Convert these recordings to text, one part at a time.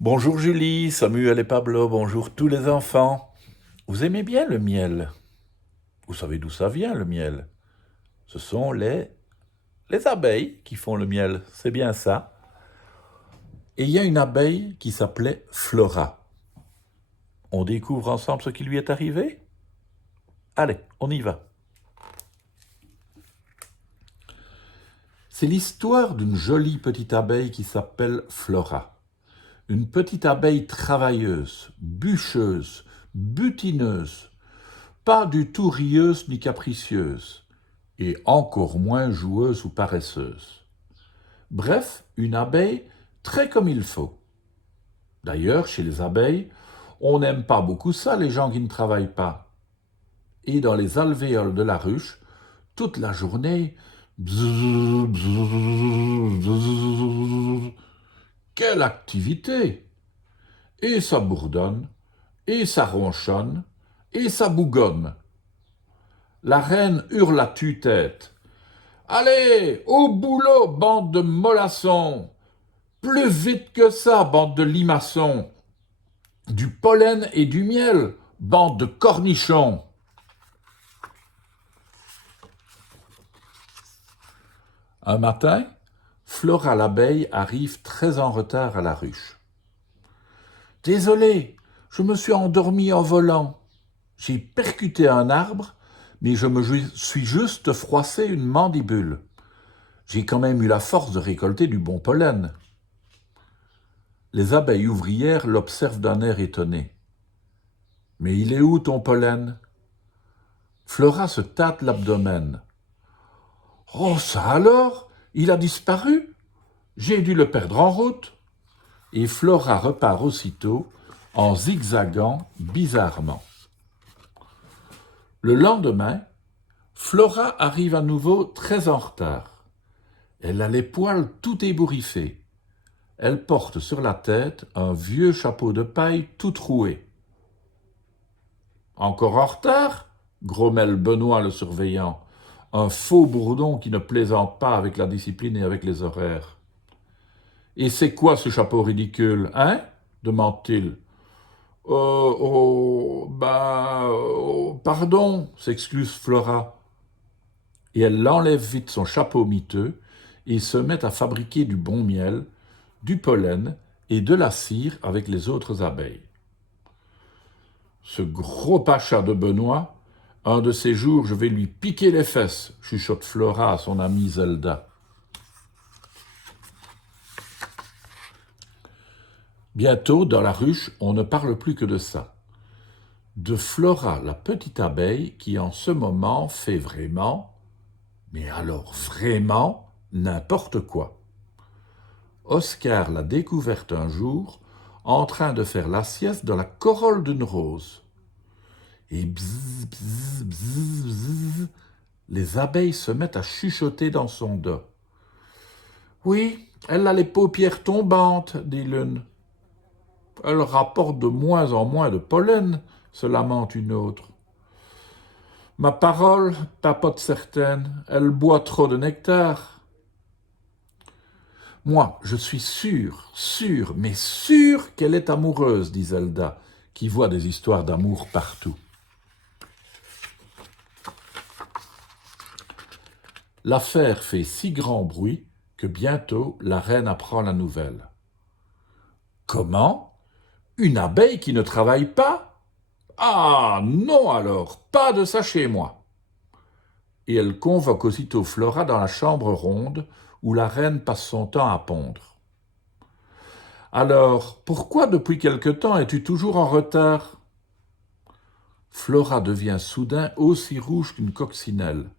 Bonjour Julie, Samuel et Pablo, bonjour tous les enfants. Vous aimez bien le miel? Vous savez d'où ça vient le miel? Ce sont les abeilles qui font le miel, c'est bien ça. Et il y a une abeille qui s'appelait Flora. On découvre ensemble ce qui lui est arrivé? Allez, on y va. C'est l'histoire d'une jolie petite abeille qui s'appelle Flora. Une petite abeille travailleuse, bûcheuse, butineuse, pas du tout rieuse ni capricieuse, et encore moins joueuse ou paresseuse. Bref, une abeille très comme il faut. D'ailleurs, chez les abeilles, on n'aime pas beaucoup ça, les gens qui ne travaillent pas. Et dans les alvéoles de la ruche, toute la journée, bzzz, bzzz, bzzz, quelle activité! Et ça bourdonne, et ça ronchonne, et ça bougonne. La reine hurle à tue-tête. Allez, au boulot, bande de mollassons! Plus vite que ça, bande de limaçons! Du pollen et du miel, bande de cornichons! Un matin, Flora l'abeille arrive très en retard à la ruche. Désolé, je me suis endormi en volant. J'ai percuté un arbre, mais je me suis juste froissé une mandibule. J'ai quand même eu la force de récolter du bon pollen. Les abeilles ouvrières l'observent d'un air étonné. Mais il est où ton pollen? Flora se tâte l'abdomen. Oh, ça alors? Il a disparu? J'ai dû le perdre en route. Et Flora repart aussitôt en zigzagant bizarrement. Le lendemain, Flora arrive à nouveau très en retard. Elle a les poils tout ébouriffés. Elle porte sur la tête un vieux chapeau de paille tout troué. Encore en retard? Grommelle Benoît le surveillant, un faux bourdon qui ne plaisante pas avec la discipline et avec les horaires. Et c'est quoi ce chapeau ridicule, hein? Demande-t-il. Pardon, s'excuse Flora. Et elle enlève vite son chapeau miteux et se met à fabriquer du bon miel, du pollen et de la cire avec les autres abeilles. Ce gros pacha de Benoît, un de ces jours je vais lui piquer les fesses, chuchote Flora à son amie Zelda. Bientôt, dans la ruche, on ne parle plus que de ça. De Flora, la petite abeille, qui en ce moment fait vraiment, mais alors vraiment, n'importe quoi. Oscar l'a découverte un jour en train de faire la sieste dans la corolle d'une rose. Et bzzz, bzzz, bzzz, bzzz, les abeilles se mettent à chuchoter dans son dos. Oui, elle a les paupières tombantes, dit l'une. Elle rapporte de moins en moins de pollen, se lamente une autre. Ma parole, papote certaine, elle boit trop de nectar. Moi, je suis mais sûr qu'elle est amoureuse, dit Zelda, qui voit des histoires d'amour partout. L'affaire fait si grand bruit que bientôt la reine apprend la nouvelle. Comment? Une abeille qui ne travaille pas? Ah non alors, pas de ça chez moi. Et elle convoque aussitôt Flora dans la chambre ronde où la reine passe son temps à pondre. Alors, pourquoi depuis quelque temps es-tu toujours en retard? Flora devient soudain aussi rouge qu'une coccinelle.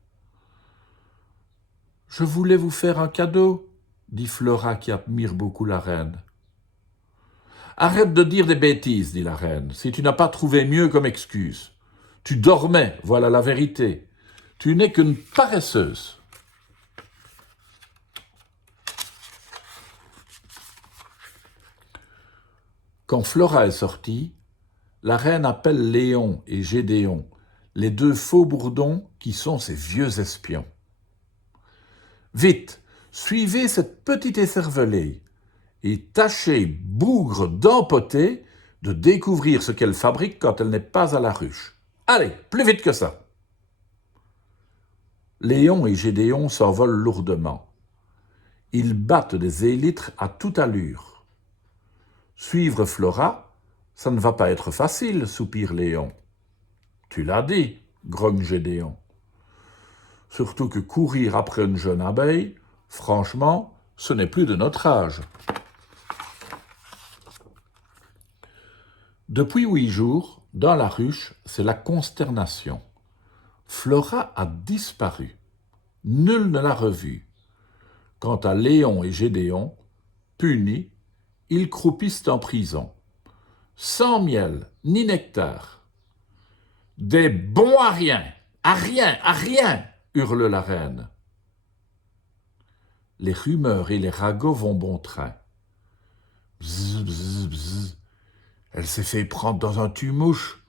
Je voulais vous faire un cadeau, dit Flora qui admire beaucoup la reine. Arrête de dire des bêtises, dit la reine, si tu n'as pas trouvé mieux comme excuse. Tu dormais, voilà la vérité. Tu n'es qu'une paresseuse. Quand Flora est sortie, la reine appelle Léon et Gédéon, les deux faux bourdons qui sont ses vieux espions. Vite, suivez cette petite écervelée et tâchez, bougre d'empoter, de découvrir ce qu'elle fabrique quand elle n'est pas à la ruche. Allez, plus vite que ça. Léon et Gédéon s'envolent lourdement. Ils battent des élytres à toute allure. Suivre Flora, ça ne va pas être facile, soupire Léon. Tu l'as dit, grogne Gédéon. Surtout que courir après une jeune abeille, franchement, ce n'est plus de notre âge. Depuis 8 jours, dans la ruche, c'est la consternation. Flora a disparu. Nul ne l'a revue. Quant à Léon et Gédéon, punis, ils croupissent en prison. Sans miel ni nectar. Des bons à rien, à rien, à rien, hurle la reine. Les rumeurs et les ragots vont bon train. Bzz, bzz, bzz. Elle s'est fait prendre dans un tue-mouche.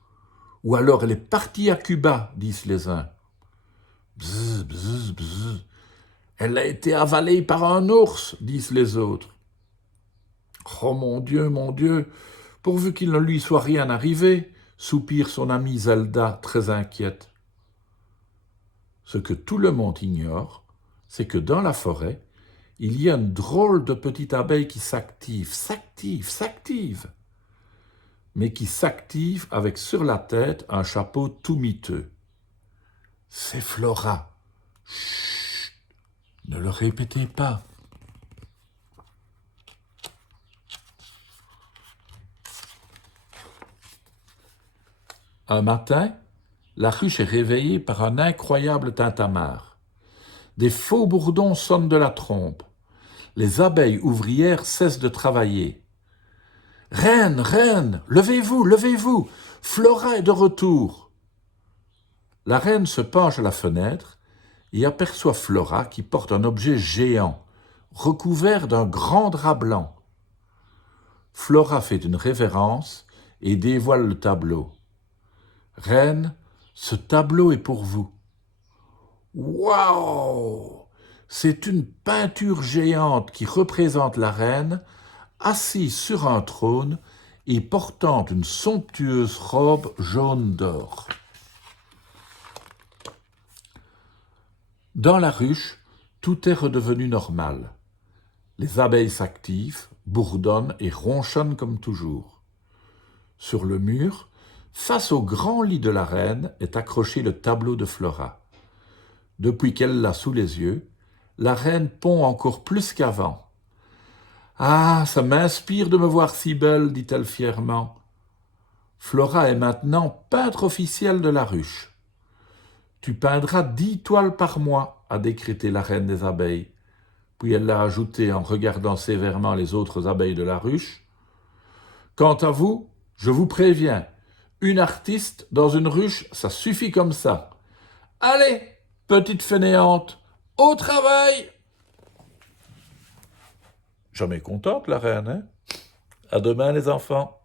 Ou alors elle est partie à Cuba, disent les uns. Bzz, bzz, bzz. Elle a été avalée par un ours, disent les autres. Oh mon Dieu, pourvu qu'il ne lui soit rien arrivé, soupire son amie Zelda, très inquiète. Ce que tout le monde ignore, c'est que dans la forêt, il y a une drôle de petite abeille qui s'active, mais qui s'active avec sur la tête un chapeau tout miteux. C'est Flora. Chut, ne le répétez pas. Un matin, la ruche est réveillée par un incroyable tintamarre. Des faux bourdons sonnent de la trompe. Les abeilles ouvrières cessent de travailler. « Reine, reine, levez-vous, levez-vous, Flora est de retour !» La reine se penche à la fenêtre et aperçoit Flora qui porte un objet géant, recouvert d'un grand drap blanc. Flora fait une révérence et dévoile le tableau. « Reine, ce tableau est pour vous. » Waouh! C'est une peinture géante qui représente la reine assise sur un trône et portant une somptueuse robe jaune d'or. Dans la ruche, tout est redevenu normal. Les abeilles s'activent, bourdonnent et ronchonnent comme toujours. Sur le mur, face au grand lit de la reine, est accroché le tableau de Flora. Depuis qu'elle l'a sous les yeux, la reine pond encore plus qu'avant. « Ah, ça m'inspire de me voir si belle, dit-elle fièrement. Flora est maintenant peintre officielle de la ruche. Tu peindras 10 toiles par mois, a décrété la reine des abeilles. Puis elle l'a ajouté en regardant sévèrement les autres abeilles de la ruche. Quant à vous, je vous préviens, une artiste dans une ruche, ça suffit comme ça. Allez, petite fainéante, au travail! Jamais contente, la reine, hein? À demain, les enfants.